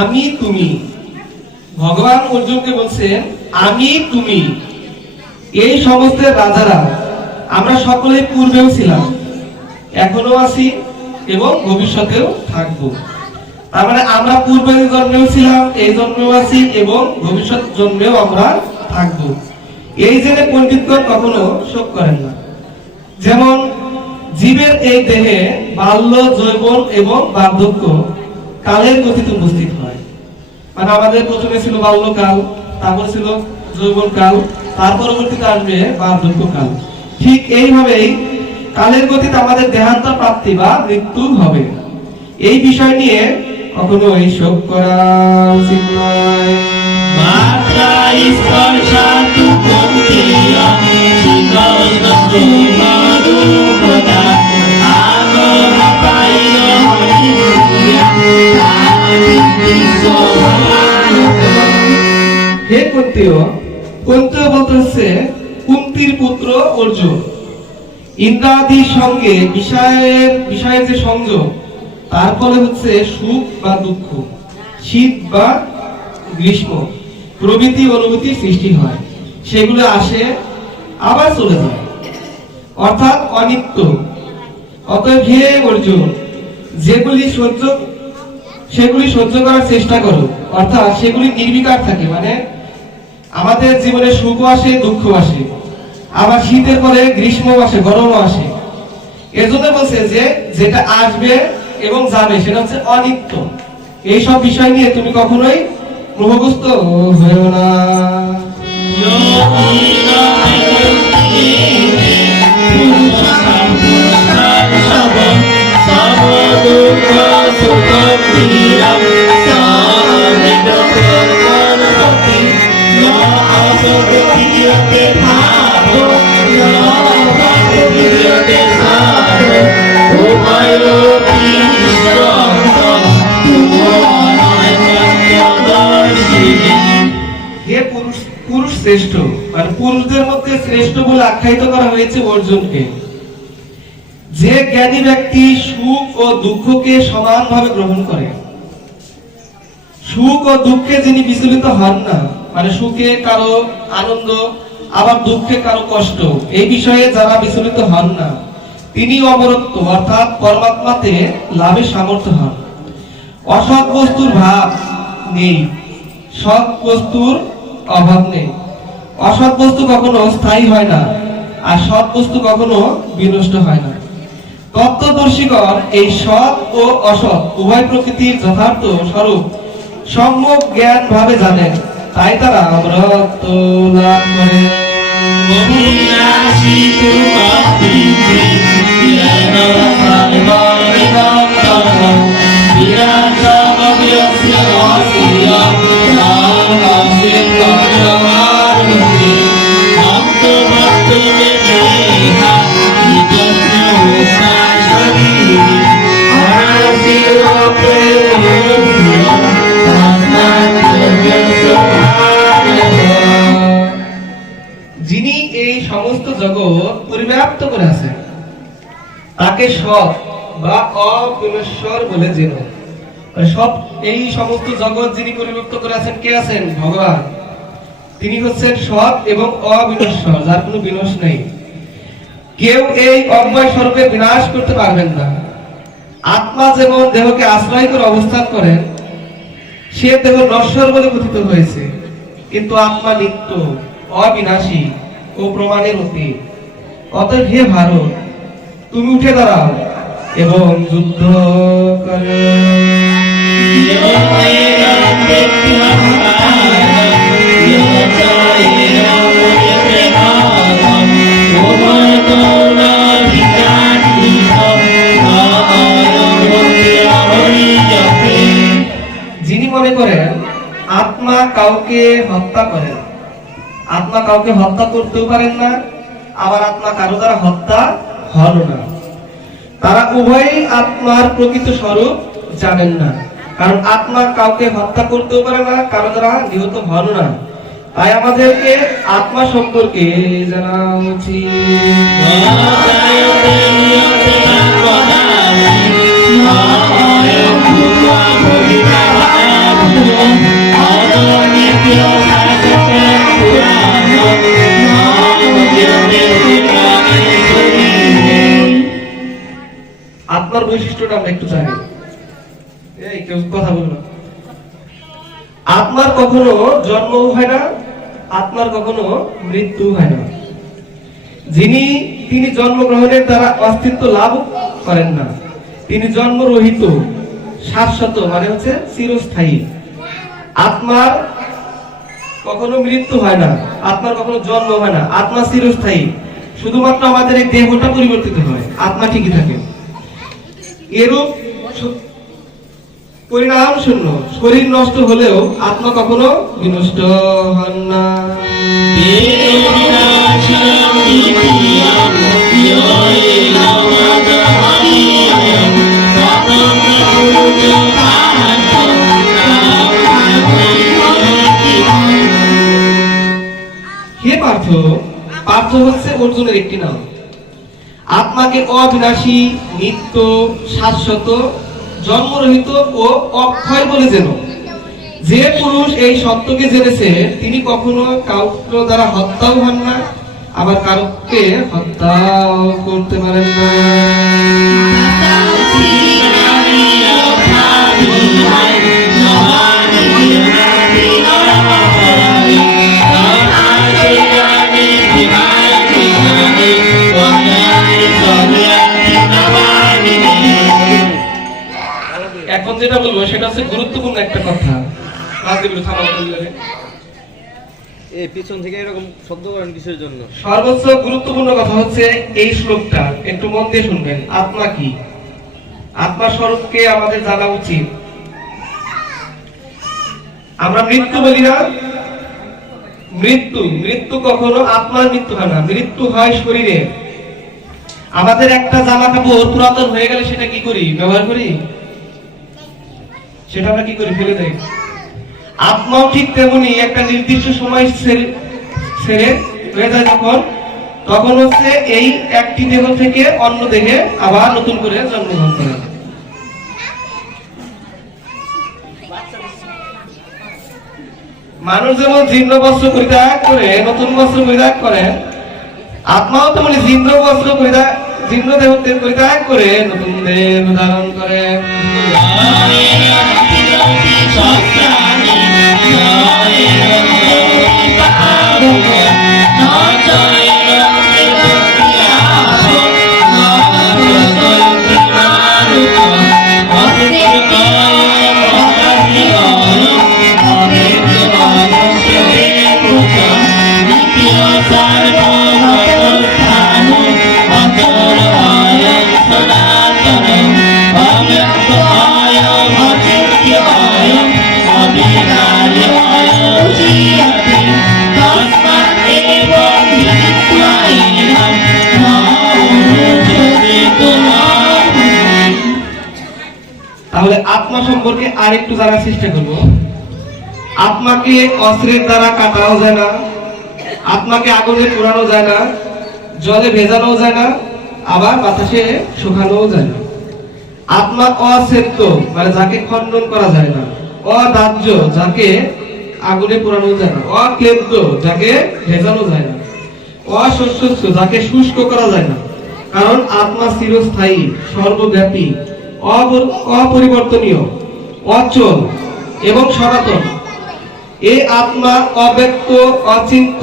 আমি তুমি, ভগবান অর্জুনকে বলছেন আমি তুমি। এই সমস্ত রাজারা আমরা সকলে পূর্বেও ছিলাম, এখনো আছি এবং ভবিষ্যতেও থাকবো। তার মানে আমরা পূর্বের জন্মেও ছিলাম, এই জন্মেও আছি এবং ভবিষ্যৎ জন্মেও আমরা থাকবো। এই জেনে পণ্ডিতগণ কখনো শোক করেন না। যেমন জীবের এই দেহে বাল্য, যৌবন এবং বার্ধক্য কালের গতিতে উপস্থিত হয়। মানে আমাদের প্রথমে ছিল বাল্যকাল, তারপর ছিল যৌবনকাল, তার পরবর্তীতে আসবে বার্ধক্যকাল। ঠিক এইভাবেই কালের গতিতে আমাদের দেহান্তর প্রাপ্তি বা মৃত্যু হবে। এই বিষয় নিয়ে কখনো শোক করা উচিত নয়। হে কুন্তীয়, কুন্তীয় বলতে হচ্ছে কুন্তীর পুত্র অর্জুন। ইন্দ্রাদির সঙ্গে বিষয়ের যে সংযোগ, তার ফলে হচ্ছে সুখ বা দুঃখ, শীত বা গ্রীষ্ম প্রভৃতি অনুভূতি সৃষ্টি হয়। সেগুলো আসে আবার চলে যায়, অর্থাৎ অনিত্য। অতএব হে অর্জুন, সেগুলি সহ্য করার চেষ্টা করো, অর্থাৎ সেগুলি নির্বিকার থাকে। মানে আমাদের জীবনে সুখ আসে, দুঃখ আসে, আবার শীতের পরে গ্রীষ্ম আসে, গরমও আসে। এজন্য বলছে যে যেটা আসবে এবং যাবে সেটা হচ্ছে অনিত্য। এইসব বিষয় নিয়ে তুমি কখনোই মোহগ্রস্ত হয়েও না। পুরুষ শ্রেষ্ঠ, মানে পুরুষদের মধ্যে শ্রেষ্ঠ বলে আখ্যায়িত করা হয়েছে অর্জুনকে। যে জ্ঞানী ব্যক্তি সুখ ও দুঃখকে সমানভাবে গ্রহণ করে, সুখ ও দুঃখে যিনি বিচলিত হন না, মানে সুখে কারো আনন্দ আবার দুঃখে কারো কষ্ট, এই বিষয়ে যারা বিচলিত হন না, তিনি অমরত্ব অর্থাৎ পরমাত্মাতে লাভের সামর্থ্য হন। অসৎ বস্তুর ভাব নেই, সৎ বস্তুর অভাব নেই। অসৎ বস্তু কখনো স্থায়ী হয় না, আর সৎ বস্তু কখনো বিনষ্ট হয় না। তত্ত্বদর্শীগণ এই সৎ ও অসৎ উভয় প্রকৃতির যথার্থ স্বরূপ সম্যক জ্ঞান ভাবে জানেন, তাই তারা অমরত্ব লাভ করে। যিনি এই সমস্ত জগৎ পরিব্যাপ্ত করে আছেন, তাকে সৎ বা অবিনশ্বর বলে জেনো। সব এই সমস্ত জগৎ যিনি পরিব্যাপ্ত করে আছেন, কে আছেন? ভগবান। তিনি হচ্ছেন সৎ এবং অবিনশ্বর, যার কোনো বিনাশ নেই। কেউ এই অব্যয় স্বরূপে বিনাশ করতে পারবেন না। আত্মা যেমন দেহকে আশ্রয় করে অবস্থান করেন, সে দেহ নশ্বর বলে কথিত হয়েছে, কিন্তু আত্মা নিত্য, অবিনাশী ও প্রমাণের অতীত। অতএব হে ভারত, তুমি উঠে দাঁড়াও এবং যুদ্ধ করো। Oh কাউকে হত্যা করেন। আত্মা কাউকে হত্যা করতেও পারেন না, আবার আত্মা কারো দ্বারা হত্যা হল না। তারা উভয়ই আত্মার প্রকৃত স্বরূপ জানেন না, কারণ আত্মা কাউকে হত্যা করতেও পারে না, কারো দ্বারা নিহত হল না। তাই আমাদেরকে আত্মা সম্পর্কে জানা উচিত। আত্মার বৈশিষ্ট্যটা আমরা একটু জানি। এই কেউ কথা বললো। আত্মার কখনো জন্ম হয় না, আত্মার কখনো মৃত্যু হয় না। তিনি জন্মগ্রহণের দ্বারা অস্তিত্ব লাভ করেন না, তিনি জন্মরহিত, শাশ্বত, মানে হচ্ছে চিরস্থায়ী। আত্মার কখনো মৃত্যু হয় না, আত্মার কখনো জন্ম হয় না, আত্মা চিরস্থায়ী। শুধুমাত্র আমাদের এই দেহটা পরিবর্তিত হয়, আত্মা ঠিকই থাকে। এরূপ পরিণাম শূন্য, শরীর নষ্ট হলেও আত্মা কখনো বিনষ্ট হন না। হে পার্থ, পার্থ হচ্ছে অর্জুনের একটি নাম। আত্মাকে অবিনাশী, নিত্য, শাশ্বত, জন্মরহিত ও অক্ষয় বলে যেন। যে পুরুষ এই সত্যকে জেনেছে তিনি কখনো কাউকে দ্বারা হত্যাও হন না, আবার কাউকে হত্যাও করতে পারেন না। এখন যেটা বলবো সেটা হচ্ছে গুরুত্বপূর্ণ একটা কথা। পিছন থেকে এরকম শব্দ করেন কিসের জন্য? সর্বোচ্চ গুরুত্বপূর্ণ কথা হচ্ছে এই শ্লোকটা, একটু মন দিয়ে শুনবেন। আত্মা কি? আত্মার স্বরূপকে আমাদের জানা উচিত। আমরা মৃত্যু বলি না, মৃত্যু কখনো আত্মার মৃত্যু হয় না, মৃত্যু হয় শরীরে। আমাদের একটা জামা কাপড় পুরাতন হয়ে গেলে সেটা কি করি? ব্যবহার করি? সেটা আমরা কি করি? ফেলে দেই। আত্মাও ঠিক তেমনি একটা নির্দিষ্ট সময় ছেড়ে হয়ে যায় তখন হচ্ছে এই একটি দেহ থেকে অন্য দেহে আবার নতুন করে জন্মগ্রহণ করে। মানুষ যেমন জীর্ণ বস্ত্র পরিত্যাগ করে নতুন বস্ত্র পরিত্যাগ করে, আত্মাও তেমনি জীর্ণ বস্ত্র জীর্ণ দেহ পরিত্যাগ করে নতুন দেহ ধারণ করে। তাহলে আত্মা সম্পর্কে আরেকটু জানার চেষ্টা করব। আত্মাকে অস্ত্রের দ্বারা কাটাও যায় না, আত্মাকে আগুনে পোড়ানো যায় না, জলে ভেজানো যায় না, আবার বাতাসে শুকানো যায় না। আত্মা অছেদ্য, মানে যাকে খণ্ডন করা যায় না, অদাহ্য, যাকে আগুনে পোড়ানো যায় না, অক্লেদ্য, যাকে ভেজানো যায় না, অশস্য, যাকে শুষ্ক করা যায় না। কারণ আত্মা চিরস্থায়ী, সর্বব্যাপী, অপরিবর্তনীয়, অচল এবং সনাতন। এই আত্মা অব্যক্ত, অচিন্ত,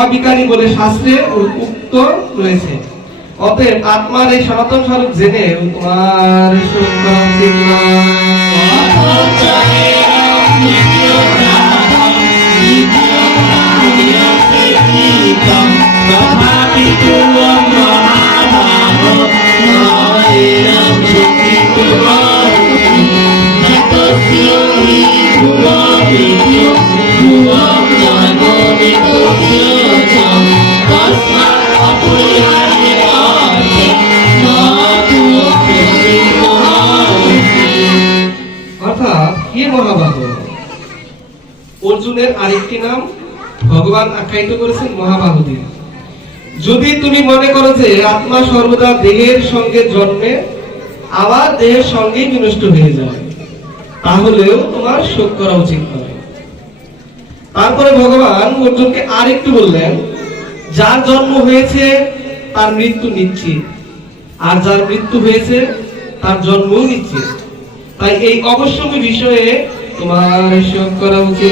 অবিকারী বলে শাস্ত্রে উক্ত রয়েছে। অতএব আত্মার এই সনাতন স্বরূপ জেনে তোমার শোক করা উচিত নয়। আরেকটি নাম ভগবান আখ্যায়িত করেছেন মহাবাহুদেব। যদি তুমি মনে করো যে আত্মা সর্বদা দেহের সঙ্গে জন্মে আবার দেহের সঙ্গেই বিনষ্ট হয়ে যায়, তাহলেও তোমার শোক করা উচিত নয়। তারপরে ভগবান অর্জুনকে আরেকটু বললেন, যার জন্ম হয়েছে তার মৃত্যু নিশ্চিত, আর যার মৃত্যু হয়েছে তার জন্মও নিশ্চিত। তাই এই অবশ্যই বিষয়ে তোমার শোক করা উচিত